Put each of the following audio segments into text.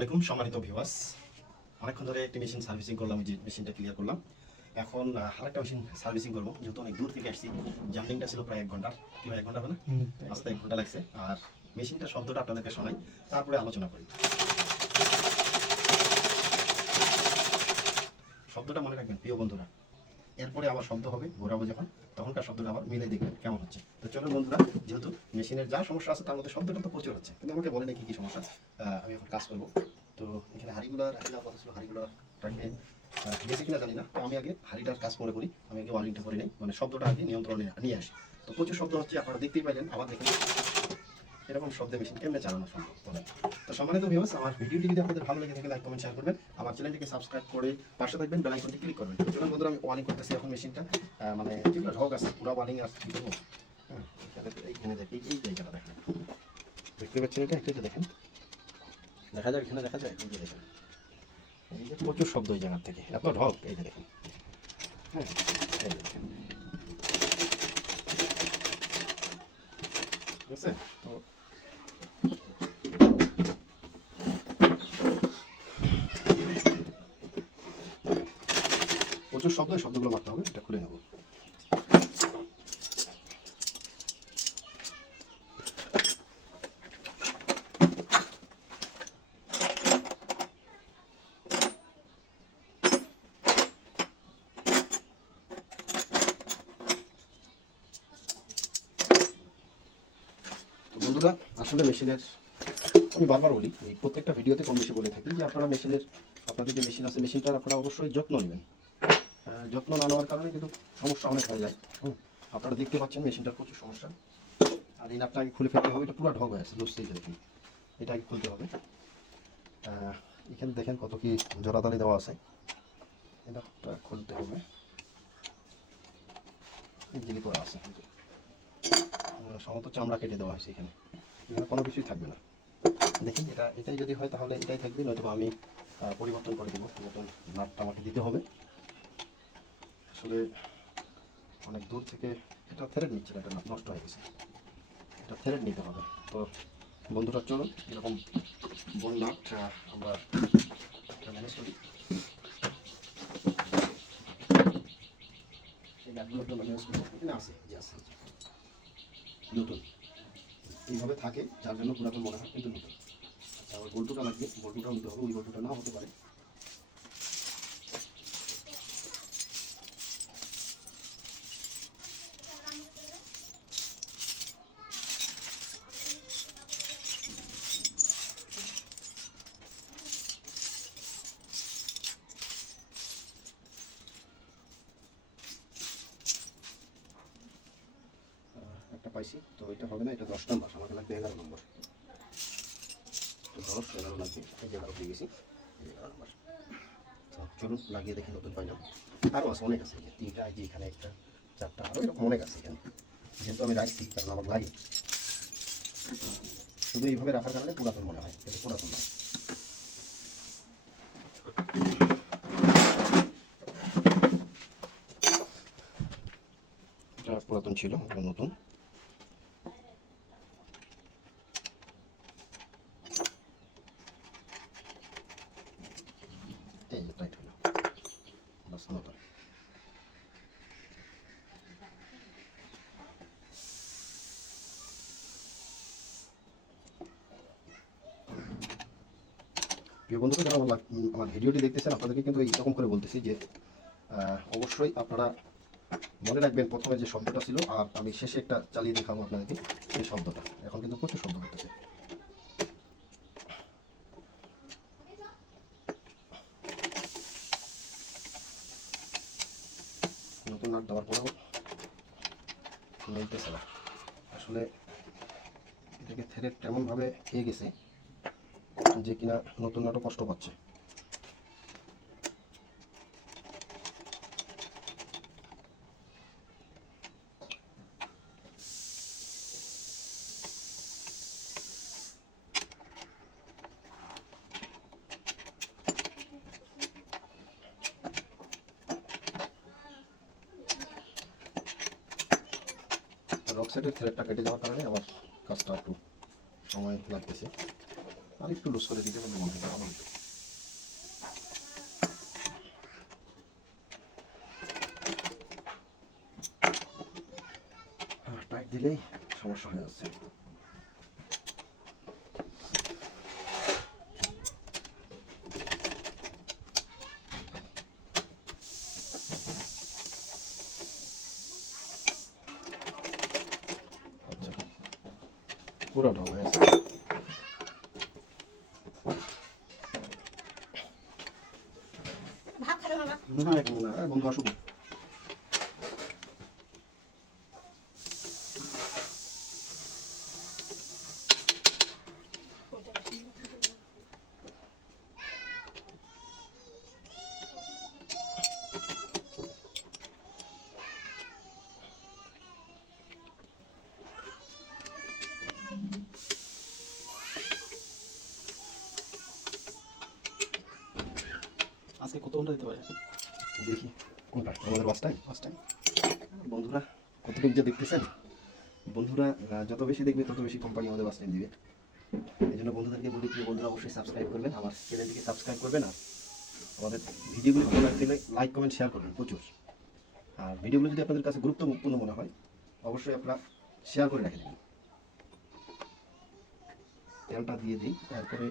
আলাইকুম সম্মানিত ভিউয়ার্স, অনেকক্ষণ ধরে একটি মেশিন সার্ভিসিং করলাম, যে মেশিনটা ক্লিয়ার করলাম। এখন আরেকটা মেশিন সার্ভিসিং করবো, যেহেতু অনেক দূর থেকে আসছি। জাম্পিংটা ছিল প্রায় 1 ঘন্টা, কি 1 ঘন্টা হবে না, আসতে 1 ঘন্টা লাগছে। আর মেশিনটা শব্দটা আপনাদেরকে শোনাই, তারপরে আলোচনা করি। শব্দটা মনে রাখবেন প্রিয় বন্ধুরা, এরপরে আবার শব্দ হবে ঘোরাবো যখন, তখনকার শব্দটা আবার মিলে দেখবেন কেমন হচ্ছে। তো চলো বন্ধুরা, যেহেতু মেশিনের যা সমস্যা আছে তার মধ্যে শব্দটা তো প্রচুর হচ্ছে, কিন্তু আমাকে বলে কি কি সমস্যা। আমি এখন কাজ করবো। তো এখানে হাঁড়িগুলো রাখি দেওয়ার কথা ছিল, হাঁড়িগুলোটাকে গেছে কিনা জানি না। তো আমি আগে হাঁড়িটার কাজ মনে করি, আমি আগে ওয়ারিংটা করে নিই, মানে শব্দটা আগে নিয়ন্ত্রণে নিয়ে আসি। তো প্রচুর শব্দ হচ্ছে, আপনারা দেখতেই পাইলেন। আবার দেখেন এরকম শব্দে মেশিন কেমনে চালানো সম্ভব বলেন। তো সম্মানিত ভিউয়ার্স, আমার ভিডিওটি যদি আপনাদের ভালো লেগে থাকে লাইক কমেন্ট শেয়ার করবেন, আমার চ্যানেলটিকে সাবস্ক্রাইব করে পাশে থাকবেন, বেল আইকনটি ক্লিক করবেন। চলুন বন্ধুরা, আমি ওয়ারিং করতেছি এখন মেশিনটা। মানে যেগুলো ঢোক আছে পুরো ওয়ারিং আর কি করবো। হ্যাঁ, এইখানে দেখি, এই জায়গাটা দেখেন, দেখতে পাচ্ছেন, এটা দেখেন, দেখা যায়, এখানে দেখা যায়, এই যে দেখেন, এই যে প্রচুর শব্দ এই জায়গার থেকে, এত ঢোক, এই যে দেখেন। হ্যাঁ, এই যে দেখেন, ঠিক আছে। তো প্রচুর শব্দ, শব্দগুলো মারতে হবে। এটা খুলে নেব। বন্ধুরা, আসলে মেশিনের, আমি বারবার বলি, এই প্রত্যেকটা ভিডিওতে কম বেশি বলে থাকি যে আপনারা আপনাদের যে মেশিন আছে, মেশিনটার আপনারা অবশ্যই যত্ন নেবেন। যত্ন না নেওয়ার কারণে কিন্তু সমস্যা অনেক হয়ে যায়। আপনারা দেখতে পাচ্ছেন মেশিনটার প্রচুর সমস্যা। আর এই নাটটা আগে খুলে ফেলতে হবে, এটা পুরো ঢক হয়ে আছে, লুজ থেকে দেখুন, এটা আগে খুলতে হবে। এখানে দেখেন কত কি জোড়াতালি দেওয়া আছে, এটা খুলতে হবে। জিলি করা আছে, সমস্ত চামড়া কেটে দেওয়া হয়েছে, এখানে কোনো কিছুই থাকবে না। দেখুন, এটাই যদি হয় তাহলে এটাই থাকবে, নয়তো আমি পরিবর্তন করে দেবো। নতুন নাটটা আমাকে দিতে হবে। আসলে অনেক দূর থেকে এটা থ্রেড নিচ্ছে, এটা নষ্ট হয়ে গেছে, এটা থ্রেড নিতে হবে। তো বন্ধুরা চলুন, এরকম বন নাট আমরা ম্যানেজ করি। এই নাটগুলো একটা ম্যানেজ করবো, এখানে আছে, যে আছে নতুন এইভাবে থাকে, যার জন্য পুরাতন মনে হয়, কিন্তু নতুন। আবার বল্টুটা লাগবে, বল্টুটাও নিতে হবে, ওই বল্টুটা না হতে পারে। একটা পাইছি, তো এটা হবে না, এটা 10 নম্বর, আমাকে লাগবে 11 নম্বর। তো 10 11 লাগবে, এই যে 11 পেয়ে গেছি, 11 নম্বর। তো চলুন লাগিয়ে দেখি নতুন পাই না। আরও আছে, অনেক আছে, যে 3টা, এই যে এখানে একটা, 4টা, আরও এরকম অনেক আছে এখানে। যেহেতু আমি রাখছি, কারণ আমার লাগে, শুধু এইভাবে রাখার কারণে পুরাতন মনে হয়, কিন্তু পুরাতন নয়। এটা পুরাতন ছিল, এটা নতুন। এই যে টাইট হলো, বাস নতুন। প্রিয় বন্ধুরা, যারা আমার ভিডিওটি দেখতেছেন, আপনাদেরকে কিন্তু এইরকম করে বলতেছি যে অবশ্যই আপনারা মনে রাখবেন প্রথমে যে শব্দটা ছিল, আর আমি শেষে একটা চালিয়ে দেখাবো আপনাদেরকে সেই শব্দটা। এখন কিন্তু প্রচুর শব্দ করতেছে। নতুন নাট দেওয়ার পরেও মিলতেছে না। আসলে এটাকে থ্রেড এমনভাবে খেয়ে গেছে যে কিনা নতুন নাটও কষ্ট পাচ্ছে। রক সাইডের থ্রেডটা কেটে যাওয়ার কারণে আমার কাজটা একটু সময় লাগতেছে। আর একটু লুজ করে দিতে বলে মনে হয়। দিলেই সমস্যা হয়ে যাচ্ছে। আচ্ছা, পুরোটা হয়ে গেছে। না এখন না, বন্ধু আসুক। আজকে কত ঘন্টা দিতে পারে? দেখি কোনটা আমাদের বাস টাইম। First time. বন্ধুরা কতটুকু যে দেখতেছেন, বন্ধুরা যত বেশি দেখবে তত বেশি কোম্পানি আমাদের বাস টাইম দিবে। এই জন্য বন্ধুদেরকে বলি যে বন্ধুরা অবশ্যই সাবস্ক্রাইব করবেন, আমার চ্যানেলটিকে সাবস্ক্রাইব করবেন, আর আমাদের ভিডিওগুলো ভালো লাগলে লাইক কমেন্ট শেয়ার করবেন প্রচুর। আর ভিডিওগুলো যদি আপনাদের কাছে গুরুত্বপূর্ণ মনে হয় অবশ্যই আপনারা শেয়ার করে রেখে দেবেন। তেলটা দিয়ে দিই, তারপরে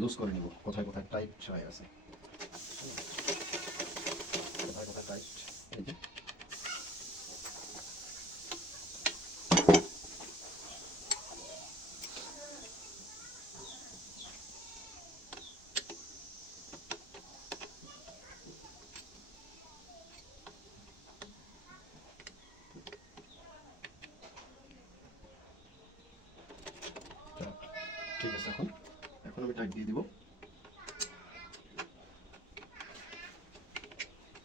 লুজ করে নেব। কোথায় কোথায় টাইট হয়ে আছে, কোথায় কোথায় টাইট, এই যে ঠিক আছে। এখন এখন আমি টাইট দিয়ে দিব।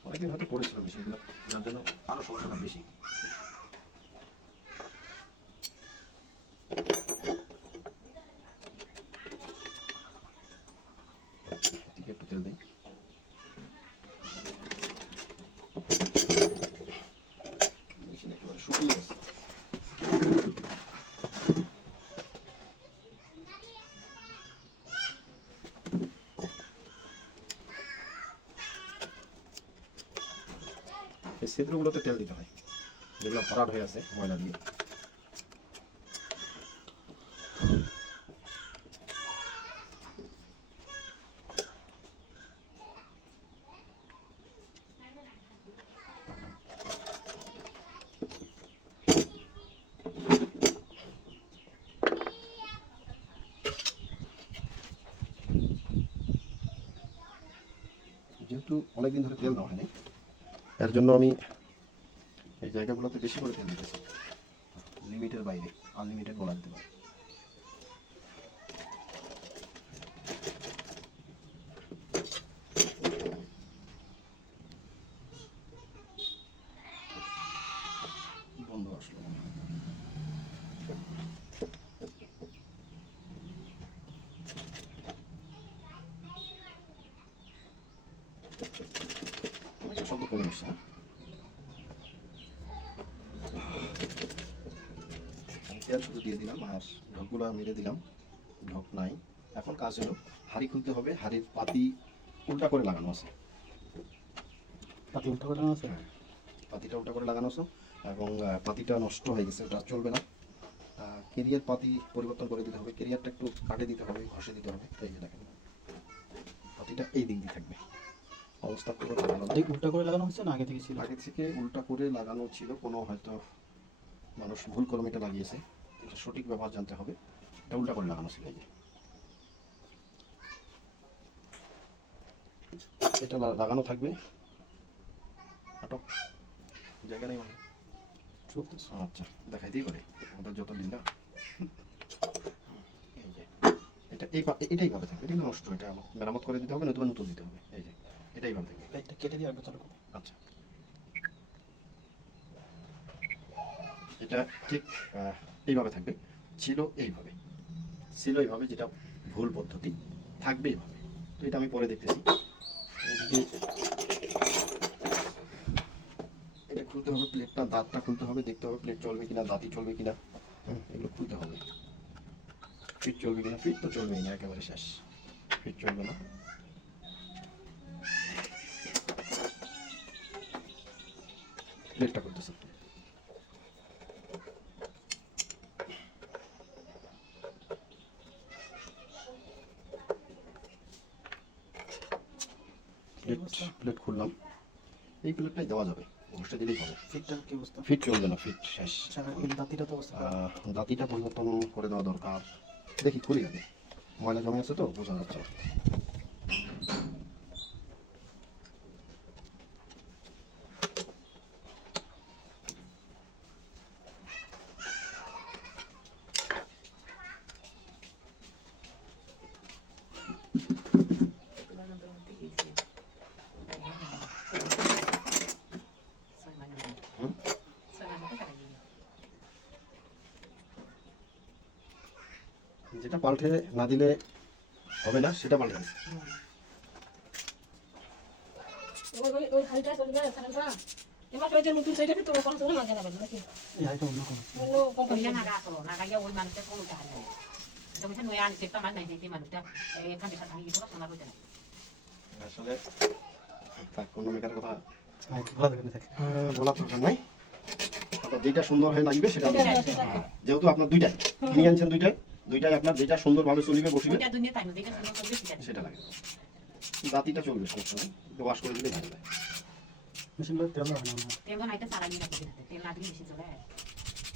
অনেকদিন হয়তো পড়েছিল বেশি, এগুলো যার জন্য আরও সমস্যাটা বেশি। এদিকে একটু তেল দিই। মেশিন একেবারে শুকিয়ে গেছে। এই ছিদ্রগুলোতে তেল দিতে হয়, যেগুলো ভরাট হয়ে আছে ময়লা দিয়ে। যেহেতু অনেকদিন ধরে তেল দেওয়া হয়নি, এর জন্য আমি এই জায়গাগুলোতে বেশি করে তেল দিতেছি। লিমিটের বাইরে আনলিমিটেড বলা যেতে পারে। বন্ধ আসলো। অনেকটা শব্দ কমে এসছে। তেল শুধু দিয়ে দিলাম আর ঢোকগুলো মেরে দিলাম, ঢোক নাই। এখন কাজ হলো হাঁড়ি খুলতে হবে। হাঁড়ির পাতি উল্টা করে লাগানো আছে। পাতি উল্টা করে আছে? পাতিটা উল্টা করে লাগানো আছে এবং পাতিটা নষ্ট হয়ে গেছে, ওটা চলবে না। কেরিয়ার পাতি পরিবর্তন করে দিতে হবে, কেরিয়ারটা একটু কাটে দিতে হবে, ঘষে দিতে হবে। এই যে দেখেন, পাতিটা এই দিক দিয়ে থাকবে। অবস্থা পুরো ভালো না। উল্টা করে লাগানো হচ্ছে না আগে থেকে ছিল? আগে থেকে উল্টা করে লাগানো ছিল, কোনো হয়তো মানুষ ভুল করে এটা লাগিয়েছে। এটা সঠিক ব্যবহার জানতে হবে। এটা উল্টা করে লাগানো ছিল। এই যে এটা লাগানো থাকবে। আটক জায়গা নেই মানে। আচ্ছা, দেখাইতেই পারে আমাদের যত দিন না। এই যে এটা এটাই ভাবে থাকবে, এটা নষ্ট, এটা মেরামত করে দিতে হবে, নতুন নতুন দিতে হবে। এই যে এটাই ভাবে থাকবে। এটা কেটে দিয়ে আগে চালু করো। আচ্ছা, এটা ঠিক এইভাবে থাকবে। ছিল এইভাবে, ছিল এইভাবে, যেটা ভুল পদ্ধতি, থাকবে এইভাবে। তো এটা আমি পরে দেখতেছি। এদিকে এটা খুলতে হবে, প্লেটটা, দাঁতটা খুলতে হবে, দেখতে হবে প্লেট চলবে কিনা, দাঁতই চলবে কিনা, এগুলো খুলতে হবে। ফিট চলবে কিনা, ফিট তো চলবেই না, একেবারে শেষ। ফিট চলবে না। প্লেটটা করতেছি। কি অবস্থা? প্লেট খুললাম, এই প্লেটটাই দেওয়া যাবে, ঘষে দিলেই হবে। ফিটটার কি অবস্থা? ফিট চলবে না, ফিট শেষ। আচ্ছা, এই দাঁতিটা তো অবস্থা খারাপ। দাঁতিটা পরিবর্তন করে দেওয়া দরকার। দেখি করি আগে, ময়লা জমে আছে তো বোঝা যাচ্ছে না। হুম? যেটা পাল্টে না দিলে হবে না সেটা পাল্টে দিচ্ছি। ওই হাড়িটা চলে যায় সারাটা এবার ওই যে নতুন সেইটা তো কোন সময় মাঝে লাগাবে নাকি এই হাইটা অন্য কোনো। অন্য company Kaya nagaya oy manusia ko utahan na. Dami sa nuyan sita man na hindi manusia kan bisa tangi ko sa naruto na. আসলে থাক, কোনো মেকার কথা হ্যাঁ, ভালো লাগে না থাকে। বলা প্রয়োজন নাই। আপনার যেটা সুন্দর হয়ে লাগবে সেটা আপনি হ্যাঁ, যেহেতু আপনার দুইটাই কিনে আনছেন, দুইটাই আপনার যেটা সুন্দরভাবে চলিবে বসিবে Oy dunya tayo dito sa mga sita. সেটা লাগে। দাঁতিটা চলবে, সমস্যা নেই, ওয়াশ করে দিলে ভালো লাগে। মেশিনগুলো তেল দেওয়া হয় না আমার। Tengo na ita sa lagi na ko dinate. Tengo na din si Zola.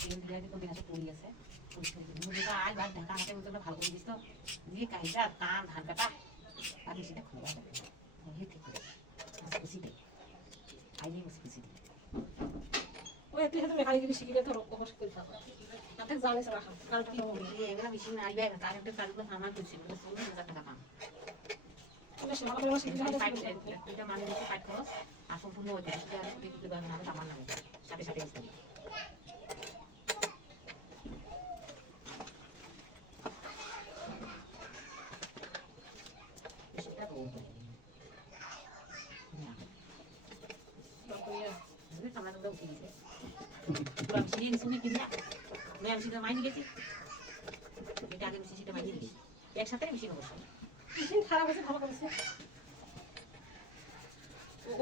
Tengo din ko dinate puri আছে. Puri ka ay bad Dhaka হাতে মতো ভালো করে দিস তো। যে কাইজা কান ধান কাটা। আর সেটা খুব ভালো। এই ঠিক করে। খুশি দে। আই নি খুশি দে। ওই তুই হাতে মেকানিক শিখিলে ধরো কষ্ট করে থাকো তাতে জানে সারা কাল কি হবে এগুলা মেশিন আইবে কারেন্টের কাজগুলো সামান করছি মানে 16000 টাকা পাম। তুমি সেবা করে শিখিলে হবে এটা মানে হচ্ছে 5 খরচ আর সম্পূর্ণ ওই জিনিসটা আর কি কি বানানো হবে আমার নামে সাথে সাথে আসতে সেটা তো Ini sama nang daw sini. Kurang sini ni sumi kinya. Mayam sini main gেছি. এটা আগে মিশি সেটা মাইনে দিছি। একসাথে মিশি নেবো। মেশিন খারাপ হয়েছে ভালো করেছে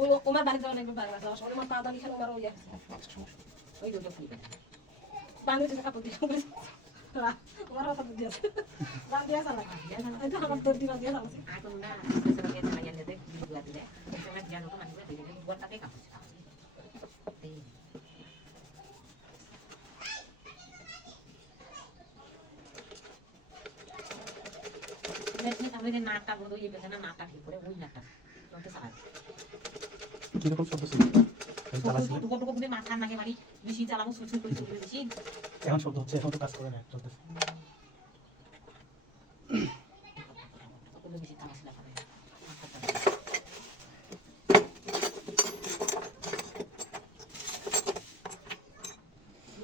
ওই ওমার বাড়ি যাওয়া লাগবে বারবার যাওয়ার সময় আমার পা দালি খেলে আমার ওই আচ্ছা, সমস্যা নেই। ওই দুটো খাইবে। বান্ধবী থেকে কাপড় দিয়ে আমার কথা বুঝে আছে বাদ দিয়ে আসা লাগে এটা আমার তোর দিবা দিয়ে আসা Ako na sa mga talayan na dek buat dia. Sa mga diyan ko man dia buat tapi kamu. Net kami din nata bodo ibe sana nata ঠিক করে ওই nata. Tonto sa. কিরকম শব্দ ছিল? এই চালাচ্ছি। টুকু টুকু করে মাথা নাকে মারি বেশি চালাবো সুসু করে চলে বেশি এখন শব্দ হচ্ছে, এখন তো কাজ করে না, চলতেছে। কোনো বেশি তামাশা করে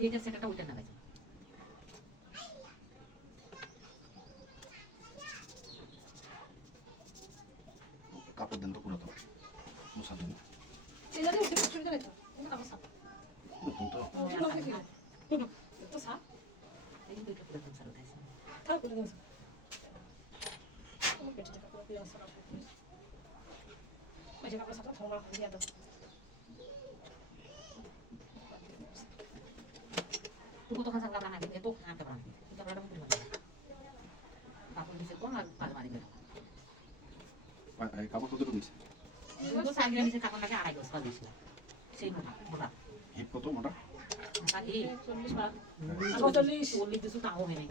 এটা সেটাটা উঠে না গেছে কাপড় দেন তো পুরো তো মশার জন্য। এটা দিয়ে সুবিধা নেই তো এটা অবস্থা নতুন তো তো সা এই দুটো পুরো তো চালু আছে থাক করে দিস ও পেটে টাকা করে দিয়ে আসা ওই যে কাপড় সাথে ধর্মা দিয়ে দাও Tuku to kan sa kanan natin ito ang kapan ito para mo diba tapos bisa ko magpalmari ka এই কাপড় কতটুকু দিচ্ছে? Dito sa akin bisa kapon na aray ko sa disla সেই মোটা মোটা হিপ কত মোটা? তাহলে 40 বার আরো 40 দিছো তাও হয় নাই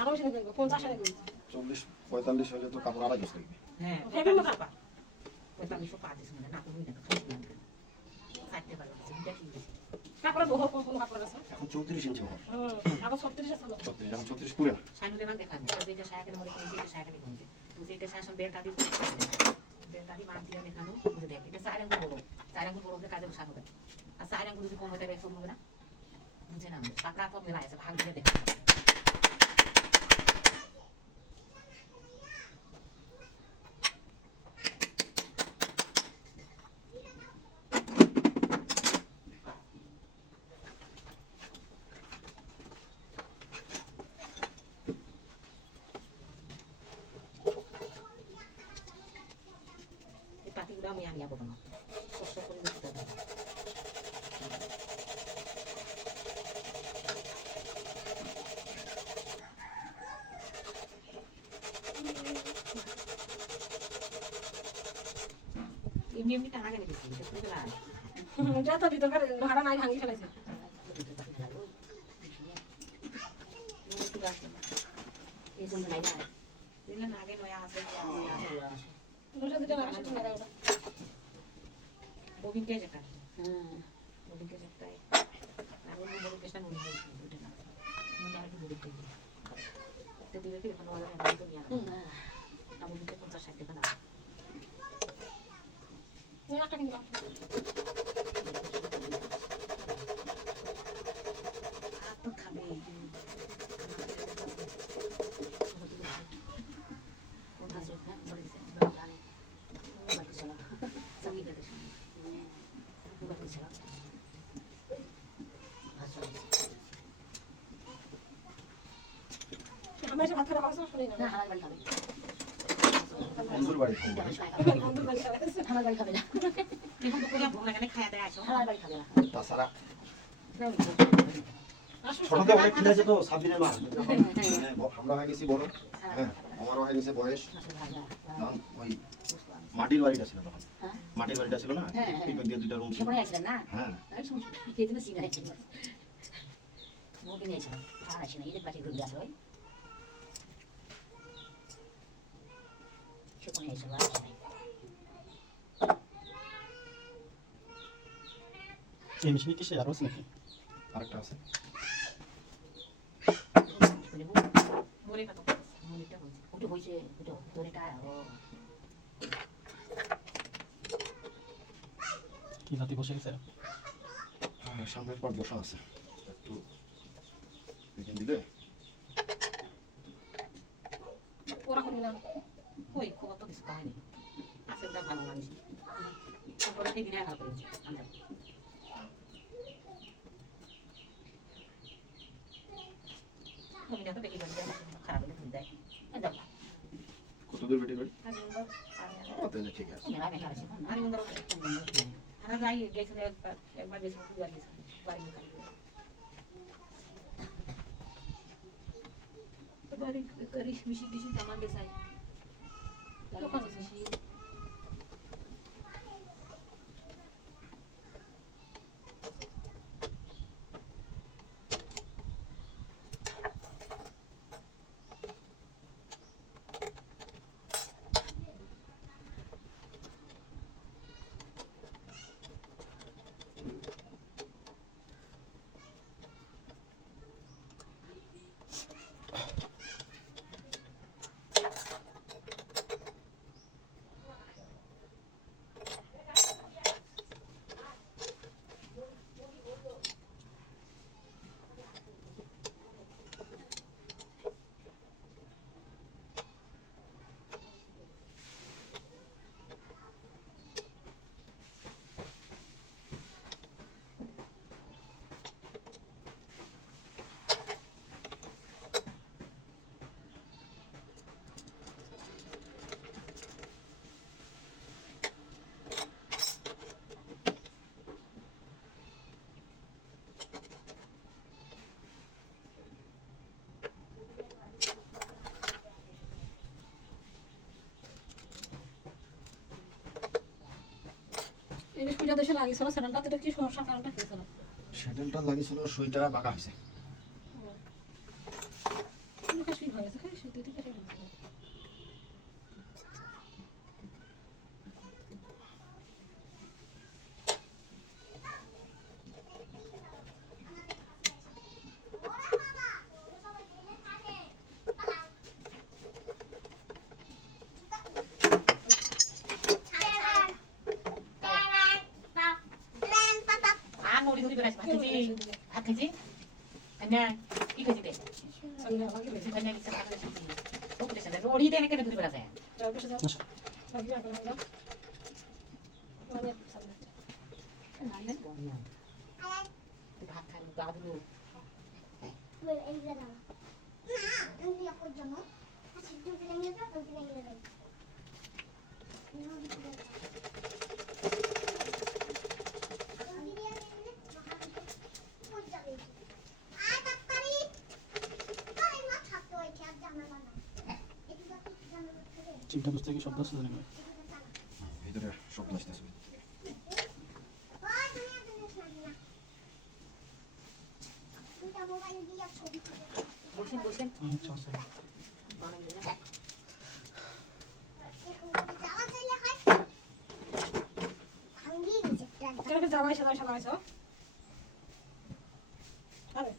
আরো সেটা করবো 50 টাকা করবো 40-45 হলে তো কাপড় আড়াই গজ লাগবে। হ্যাঁ হেভি মোটা পা ওই তাহলে সব পাঁচ দিছো না তুমি না খাই না কাটতে পারো এটা ঠিক আছে কাপড়ে বহু কোন কাপড় আছে এখন 34 ইঞ্চি হবে। আগে 36 আছে 36, এখন 36 পুরে না। সাইনুতে না দেখা যায় তো এটা সায়াকে মরে কোন এটা সায়াকে কোন তো এটা শাসন বেরটা দি বেরটা দি মান দিয়ে দেখানো বুঝে দেখ এটা সাইরাং বড় বড় কাজে বসা হবে আর সাইরাং যদি কম হতে বেশি হবে না বুঝে না পাকা তো মেলা আছে ভাগ দিয়ে দেখ পাতিগুলো আমি আনিয়া বলবো না কষ্ট করে দিতে হবে এমনি এমনি টানা গেলে বেশি বুঝতে পারলাম যত ভিতরকার ভাড়া নাই ভাঙি ফেলেছে এই জন্য নাই না দিলেন আগে নয়া আছে দুটো দুটো মাসে তুমি দাও ওটা ববিনকে যেটা হ্যাঁ ববিনকে যেটা আর ওই বড় কেসটা মনে হয় দুটো না মনে হয় বড় কেস তো দিলে কি এখন ওরা না তো নিয়া না ববিনকে 50-60 টাকা না নিয়ে একটা কিনলাম আর তো খাবে ওটা আছে না বলে দিছে জানে বাকি ছিল সঙ্গী করে বাকি ছিল আচ্ছা আমি এসে ভাত খাওয়া কথা শুনি না না হালাল বাড়ি খাবে বন্ধুর বাড়ি কোন বাড়ি? বন্ধুর বাড়ি খাওয়া হালাল বাড়ি খাবে না এখন তো পুরো লাগানে খায়া দেয় আসো হালাল বাড়ি খাবে না তাছাড়া আসো ছোটতে অনেক খেলেছে তো সাবিনের মা আমরা হয়ে গেছি বড় হ্যাঁ আমারও হয়ে গেছে বয়স তখন ওই মাটির বাড়িটা ছিল তখন হ্যাঁ মাটির বাড়িটা ছিল না হ্যাঁ, হ্যাঁ। এই দিয়ে দুইটা রুম ছিল সেখানে আসলেন না হ্যাঁ আর সমস্যা খেতে না সিগারেট খেতে মুরগি নিয়েছিলাম আর আসে না এই যে বাকি ঘুরবে আসে ওই সেখানে এসে আর আসে নাই এই মেশিনে কি সে আরো আছে নাকি? আরেকটা আছে মরে কথা মরেটা বলছি ওটা হয়েছে ওটা তোরেটা ও কি নাতি বসে গেছে? হ্যাঁ, সামনের পর বসা আছে একটু এখানে দিলে ওরা কোন না কই খবর তো কিছু পাইনি আছে ওটা ভালো মানুষ তারপরে এই দিনে ভালো করেছে আমরা আমি তো দেখি বাড়ি খারাপ হলে ভুল দেয় একদম কত দূর বেটি বাড়ি আর তাহলে ঠিক আছে মেলা মেলা আছে আর ইন্দর আর যাই গেছিল একবার গেছিল দুবার গেছিল বাড়ি মুখালি বাড়ি করি মিশি দিছি আমার দেশাই দোকান আছে এই পূজা দেশে লাগিয়েছিল সেটা তো কি সমস্যা কারণটা কি ছিল স্যান্ডেলটা লাগিয়েছিল সুইটা বাঁকা হয়েছে মুখে শুই হয়ে গেছে খাই শুই থেকে শুই হয়েছে আর নড়ি ধরি বেড়াইছে ভাত খেয়েছি না কি খেয়েছি তে সঙ্গে আমাকে বেশি সেখানে লিখছে ভাত খেয়েছি ও করেছে না নড়ি দেনে কেন ধরি বেড়াছে যাও বসে যাও সঙ্গে এখন আমরা মানে সামনে নাইলে বনিয়া তুই ভাত খাবি বাবু চিন্তা বুঝতে কি শব্দ আছে জানি না। ভিতরে শব্দ আসতেছে। বসেন বসেন আচ্ছা আচ্ছা অনেক দিন কেন জামাই সাদা সাদা হয়েছ আরে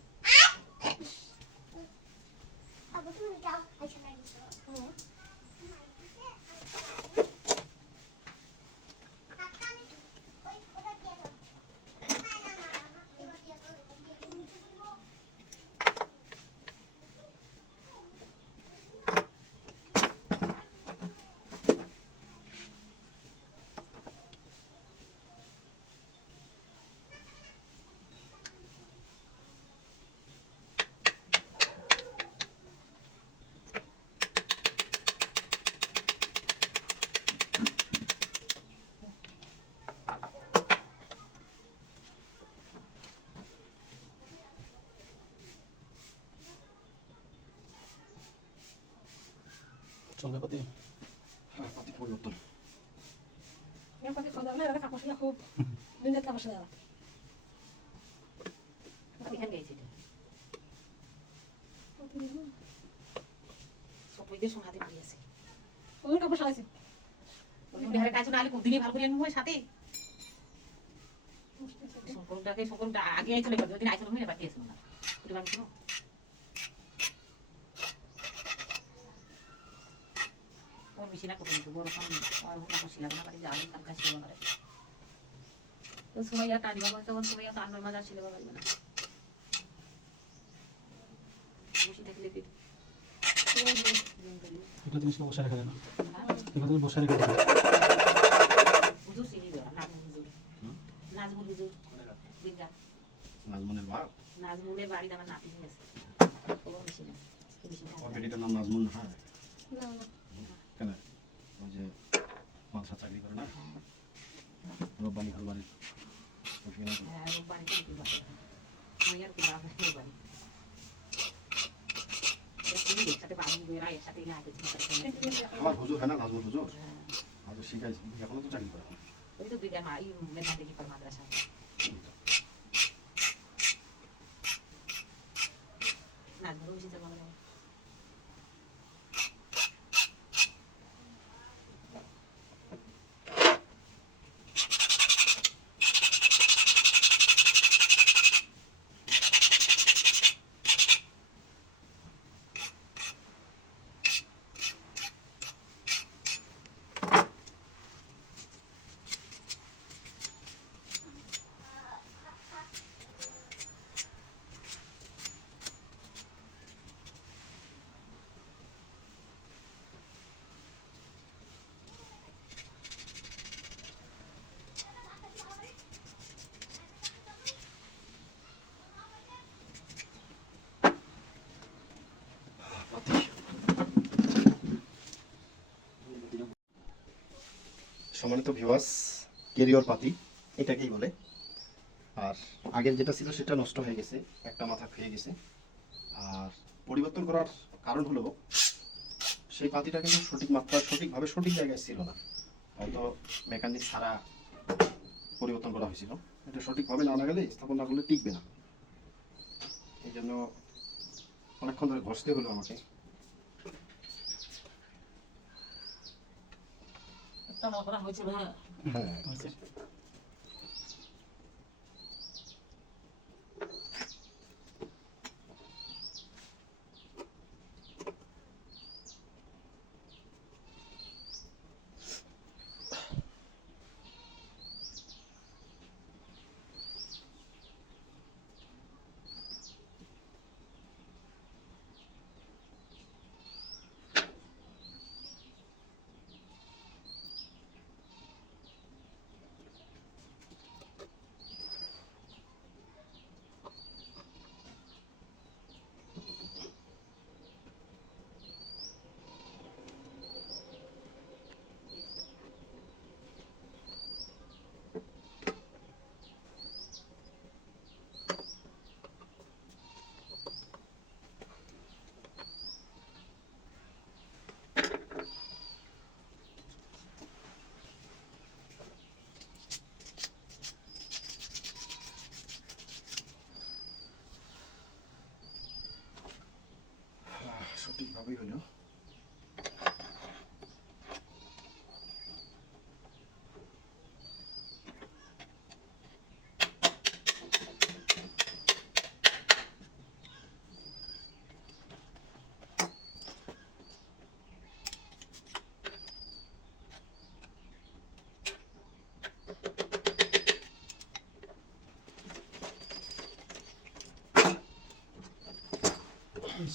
চলবে পাতি হ্যাঁ, পাতি পরিবর্তন। এর পাতি খাওয়া যাবে না এটা কাপড় খুব দিন রাত কাপড় সাদা এখানে গেছি সব বইদের সঙ্গে হাতে পড়ে আছে ওই কাপড় সাদাইছে ওই বিহারে কাজ না আলে দিনে ভালো করে নিয়ে সাথে সংকলটা আগে চলে গেল যদি আইসল নিয়ে বাকি আছে না পুরো আমি শুনো ও মিশিনা করতে বড় কাম আর ওটা খুশি লাগে না বাড়ি যাওয়ার কাম কাজ ছিল করে তো সময় আর টানি বাবা তখন সময় আর টানবার মজা ছিল বাবা না বসে থাকলে কি এগুলো জিনিস বসে রাখা যায় না, এগুলো জিনিস বসে রেখে দেবে। হুজুর চিনি দেওয়া নাজমুল হুজুর নাজমুল হুজুর বিজ্ঞান নাজমুনের বাপ, নাজমুলের বাড়িতে আমার নাতি আছে ও মিশিনা ওর বেটিটার নাম নাজমুন। হ্যাঁ, না না কেন? ওই যে মাদ্রাসা চাকরি করে না, রব্বানি হালবাড়ির ওখানে। হ্যাঁ বাড়িতে কি বাড়ি আমি আর কি বাবা বাড়ি একসাথে বাড়ি বেড়া একসাথে না আগে আমার হুজুর হয় না, নাজমুল হুজুর, আমাদের শিখাইছে, এখনো তো চাকরি করে না। ওই তো বিজ্ঞান মা এই মেধা দেখি পর মাদ্রাসা নাজমুল মিশিতে বলে সম্মানিত ভিউয়ার্স, কেরিয়র পাতি এটাকেই বলে। আর আগের যেটা ছিল সেটা নষ্ট হয়ে গেছে, একটা মাথা খেয়ে গেছে। আর পরিবর্তন করার কারণ হলো সেই পাতিটা কিন্তু সঠিক মাত্রা, সঠিকভাবে সঠিক জায়গায় ছিল না, হয়তো মেকানিক ছাড়া পরিবর্তন করা হয়েছিল। এটা সঠিকভাবে না লাগালে, স্থাপন না করলে টিকবে না। এই জন্য অনেকক্ষণ ধরে ঘষতে হলো আমাকে। একটা করা হয়েছিল হ্যাঁ হ্যাঁ, আচ্ছা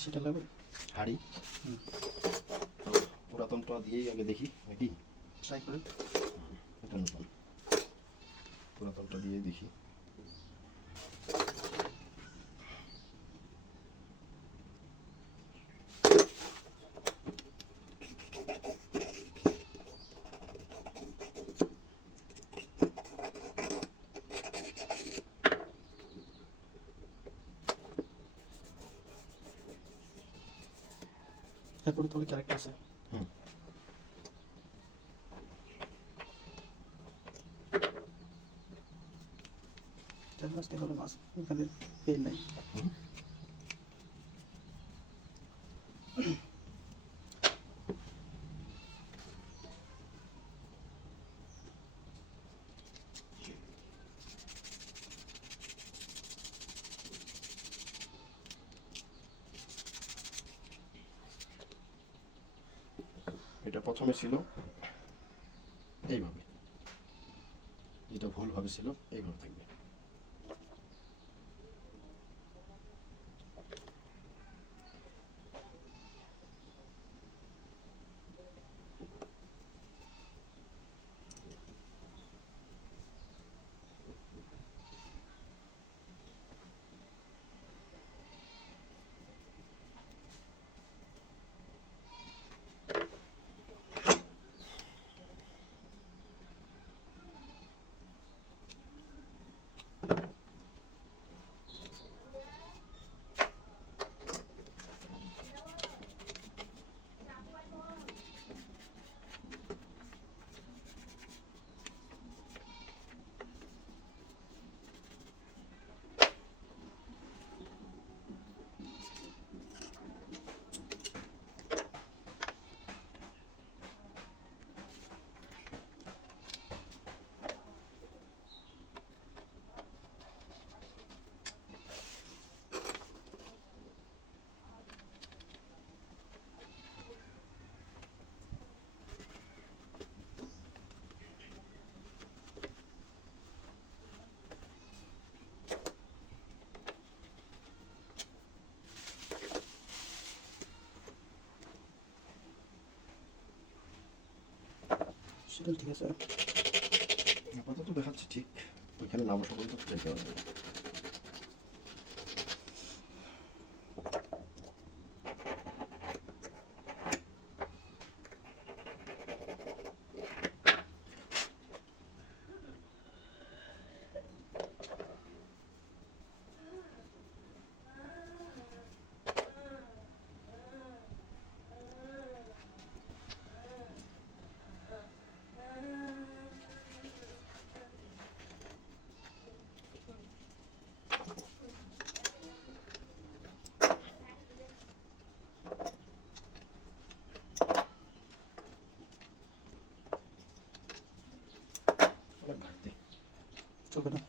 সেটা লাগবে। হাড়ি হুম। পুরাতনটা দিয়েই আগে দেখি নাকি, ট্রাই করে। এটা নতুন, পুরাতনটা দিয়েই দেখি। এরপরে তাহলে ক্যারেক্টার আছে। হুম। আসতে হলো মাছ, এখানে পেন নাই। হুম। এটা প্রথমে ছিল এইভাবে, এটা ভুলভাবে ছিল, এইভাবে থাকবে। সেটা ঠিক আছে। আপাতত দেখাচ্ছে ঠিক, ওইখানে না বসা পর্যন্ত দেখতে হবে। অনেক ঘাটতি, চলবে না।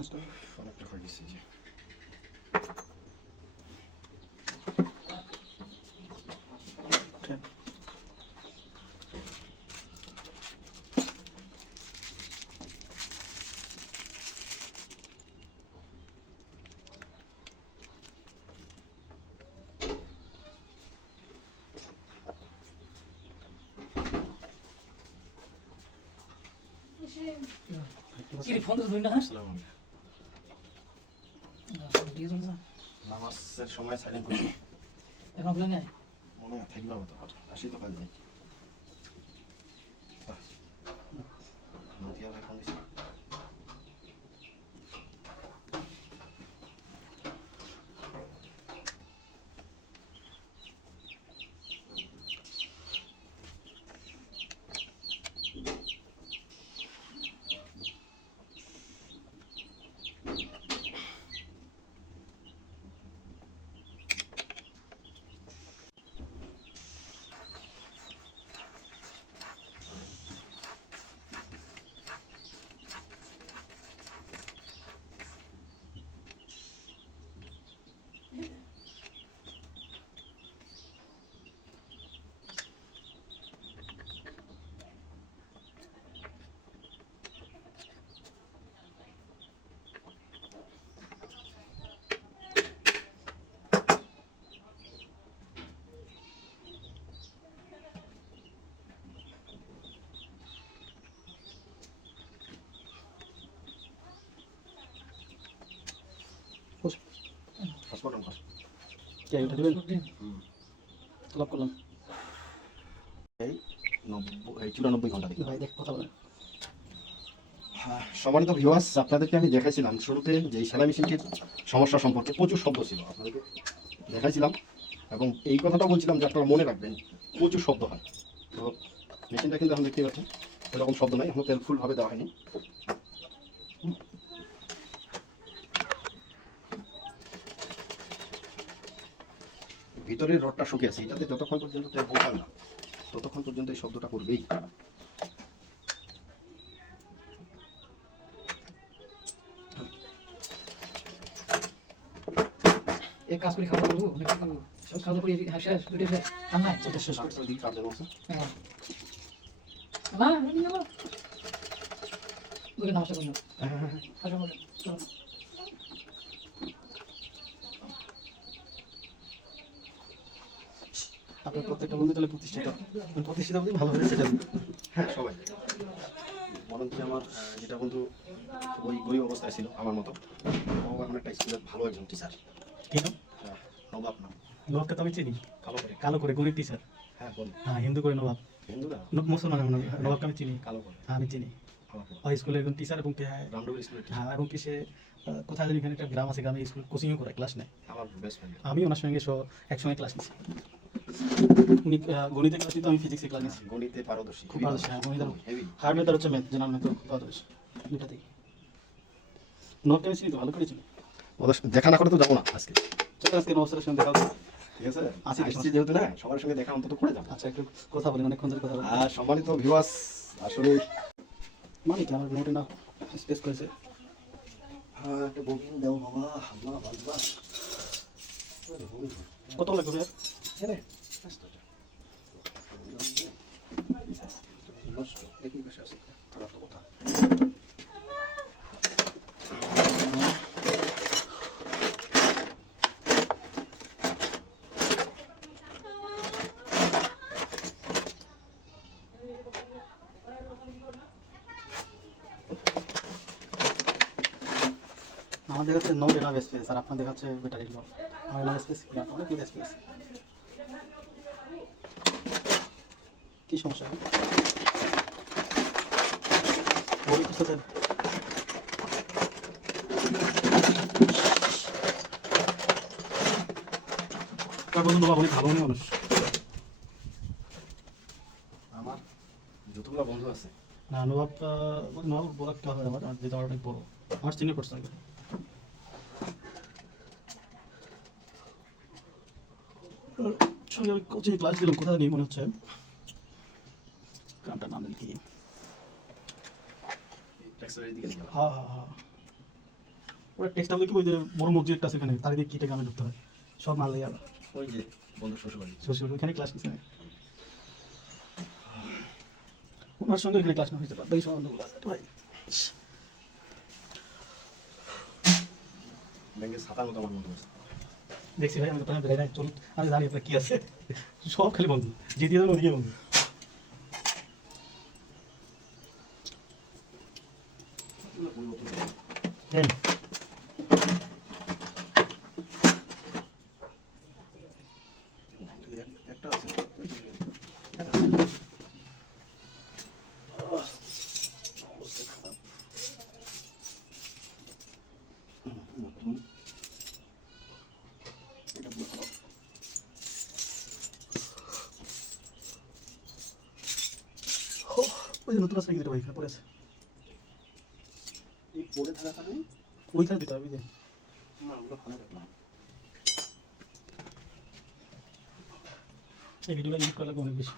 আচ্ছা, অনেকটা হয়ে গেছে যে। ট্রেন। কি রে ফোন তো ধরি না হ্যাঁ আসসালামু আলাইকুম। দিয়ে চলছে নামাজের সময় সাইলেন্ট করছি, এখন খুলে নেয় মনে হয় থাকবে মতো আসি তো কাজ নেই। নদিয়া ভাই ফোন দিয়েছে। পাসপোর্ট নাম্বার কে এটা দিবেন লাভ করলাম এই 94 ঘন্টা দেখি। ভাই দেখ কথা বলেন হ্যাঁ, সম্মানিত ভিউয়ার্স, আপনাদেরকে আমি দেখাইছিলাম শুরুতে যে এই সেলাই মেশিনটির সমস্যা সম্পর্কে প্রচুর শব্দ ছিল, আপনাদেরকে দেখাইছিলাম এবং এই কথাটা বলছিলাম যে আপনারা মনে রাখবেন প্রচুর শব্দ হয়। তো মেশিনটা কিন্তু এখন দেখতে পাচ্ছেন এরকম শব্দ নাই, এখনো তেল ফুলভাবে দেওয়া হয়নি। ভিতরের রডটা শুকিয়ে আছে, এটাতে যতক্ষণ পর্যন্ত তেল পৌঁছাবে না ততক্ষণ পর্যন্ত এই শব্দটা করবেই। এক কাজ করে খাওয়া করবো নাকি করবো সব খাওয়া করে শেষ দুটো শেষ আর নাই এটা শেষ করে দিই, কাজ যেন আছে। হ্যাঁ মা আমি নেবো বলে নমস্কার করলাম আসো বলে চলো আপনার প্রত্যেকটা বন্ধু তাহলে প্রতিষ্ঠিত বলতে ভালো হয়ে সেটা হ্যাঁ সবাই বরঞ্চ আমার যেটা বন্ধু ওই গরিব অবস্থায় ছিল আমার মতো, ও এখন একটা স্কুলের ভালো একজন টিচার। কেন নবাব নাম, নবাবকে তো আমি চিনি কালো করে। কালো করে গরিব টিচার হ্যাঁ বলুন। হ্যাঁ হিন্দু করে নবাব হিন্দু না, মুসলমান নবাবকে আমি চিনি কালো করে। হ্যাঁ আমি চিনি কালো করে। ওই স্কুলের একজন টিচার এবং রামনগর স্কুলের teacher, হ্যাঁ এবং কি সে কোথায় জানি এখানে একটা গ্রাম আছে গ্রামে স্কুল কোচিংও করে ক্লাস নেয় আমার বেস্ট ফ্রেন্ড। আমি ওনার সঙ্গে একসময় ক্লাস নিয়েছি উনি গণিতে ক্লাস নিত আমি ফিজিক্সে ক্লাস নিয়েছি গণিতে পারদর্শী, খুব পারদর্শী, হ্যাঁ, গণিতে হেভি। হার্ড মেথড হচ্ছে ম্যাথ জেনারেল মেথড খুব পারদর্শী দুটাতেই নবাবকে আমি চিনি তো ভালো করে চিনি ওদের দেখা না করে তো যাবো না আজকে, চলো আজকে নবস্থার সঙ্গে দেখা হচ্ছে ঠিক আছে? আজকে আসছি যেহেতু না, সবার সঙ্গে দেখা অন্তত করে যাবো। আচ্ছা একটু কথা বলি অনেকক্ষণ ধরে কথা বলি আর সম্মানিত ভিউয়ার্স, আসলে মানে কি আমার নোটে না স্পেস করেছে হ্যাঁ একটা ববিন দাও বাবা, আল্লাহ আল্লাহ। কত লাগবে ভাইয়া হ্যাঁ নষ্ট দেখি বেশি আছে, খারাপ তো কথা। আমার দেখাচ্ছে নোট এনাফ স্পেস আর আপনার দেখাচ্ছে ব্যাটারি লো আমার এনাফ স্পেস অনেক স্পেস কি সমস্যা বই খুঁজতেছেন তার বন্ধু বাবা অনেক ভালো মনে মানুষ আমার যতগুলো বন্ধু আছে না নবাব বলা কি হবে আমার যেটা আমার অনেক বড় আমার সিনিয়র পার্সন সঙ্গে আমি কোচিং ক্লাস দিলাম কোথায় নিয়ে মনে হচ্ছে গানটার নাম কি ট্যাক্সের দিকে নিয়ে গেলাম। হ্যাঁ হ্যাঁ হ্যাঁ ওরা টেক্সটা দেখি ওই যে বড় মসজিদ একটা আছে এখানে তার দিকে কিটে গ্রামে ঢুকতে হয় সব মাল দিয়ে ওই যে বন্ধু শ্বশুরবাড়ি, সোশ্যাল ওইখানে ক্লাস নিচ্ছে ওনার সঙ্গে এখানে ক্লাস না হয়েছে বাদ বাকি সব অন্য ক্লাস ভাই ব্যাংকের ছাতার মতো আমার বন্ধু আছে। দেখছি ভাই আমি তো বেড়ে নাই চলুন আমি জানি আপনার কি আছে সব খালি বন্ধু জিতিয়ে দেন ওদিকে বন্ধু হ্যাঁ একটা আছে নতুন, এটা পুরো খারাপ। ওই যে নতুন আছে কিন্তু ওইখানে পড়ে আছে এই পড়ে থাকা কারণে ওইখানে দিতে হবে বুঝলেন না আমরা ভালো দেখলাম। এই ভিডিওটা এডিট করা লাগবে অনেক বেশি